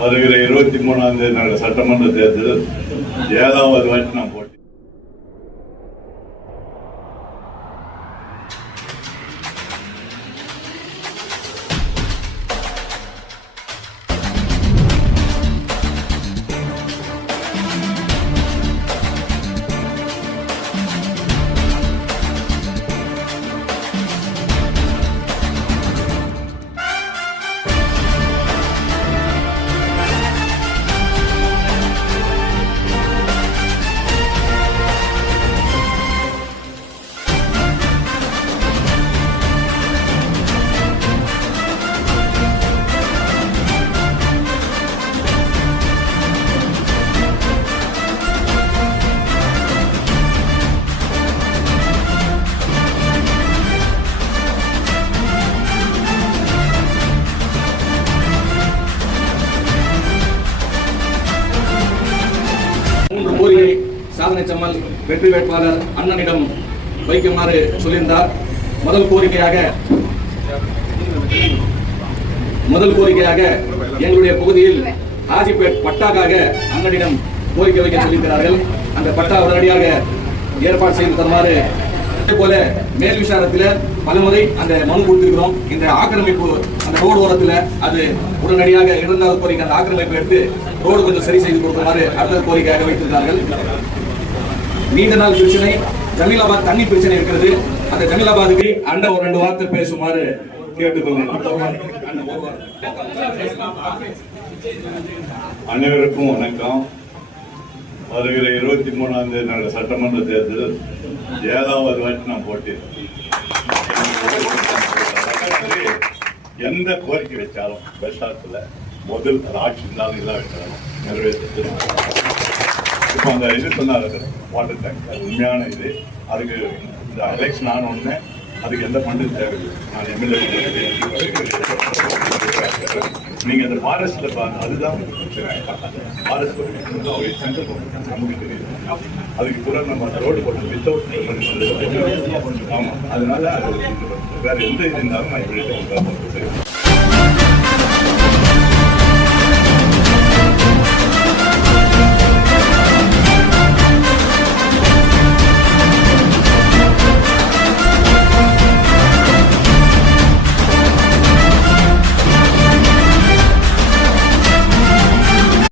வருகிற 23ஆம் தேதி நடக்கிற சட்டமன்ற தேர்தல் 7வது வாட்டி நான் போட்டி. கோரிக்கை சாதனை செம்மல் வெற்றி வேட்பாளர் அண்ணனிடம் வைக்குமாறு சொல்லியிருந்தார். முதல் கோரிக்கையாக எங்களுடைய பகுதியில் ஹாஜிபேட் பட்டாக்காக அண்ணனிடம் கோரிக்கை வைக்க சொல்லியிருக்கிறார்கள். அந்த பட்டா உடனடியாக ஏற்பாடு செய்து தருமாறு. அதே போல மேல் விசாரத்தில் பலமுறை அந்த மனு கொடுத்திருக்கிறோம். இந்த ஆக்கிரமிப்பு அந்த ரோடு ஓரத்தில் அது உடனடியாக 2வது கோரிக்கை அந்த ஆக்கிரமிப்பு எடுத்து ரோடு கொஞ்சம் சரி செய்து கொடுக்குமாறு அடுத்த கோரிக்கையாக வைத்திருக்கிறார்கள். நீண்ட நாள் பிரச்சனை ஜமீலாபாத் தண்ணி பிரச்சனை இருக்கிறது. அந்த ஜமீலாபாத்துக்கு அண்ட ஒரு 2 வார்த்தை பேசுமாறு கேட்டுக்கொள்கிறேன். அனைவருக்கும் வணக்கம். வருகிற 23ஆம் தேதி நடக்கிற சட்டமன்ற தேர்தல் 7வது வாட்டி நான் போட்டி. எந்த கோரிக்கை வச்சாலும் பெஸ்டாத்துல முதல் ஆட்சி இருந்தாலும் எல்லாம் வைக்கிறாலும் நிறைவேற்று. இப்போ அந்த இது சொன்னார் வாட்டர் டேங்க், அது உண்மையான இது. அதுக்கு இந்த எலெக்ஷன் ஆன உடனே அதுக்கு எந்த ஃபண்டும் தேவையில்லை. நான் எம்எல்ஏ நீங்க அந்த ஃபாரஸ்ட்ல பாருங்க, அதுதான் ஃபாரஸ்ட் சென்ட்ரல் கவர்மெண்ட் நமக்கு தெரியுது. அதுக்கு கூட நம்ம ரோடு போட்டு வித்தவுட் ஆமா, அதனால வேற எந்த இது இருந்தாலும் நான்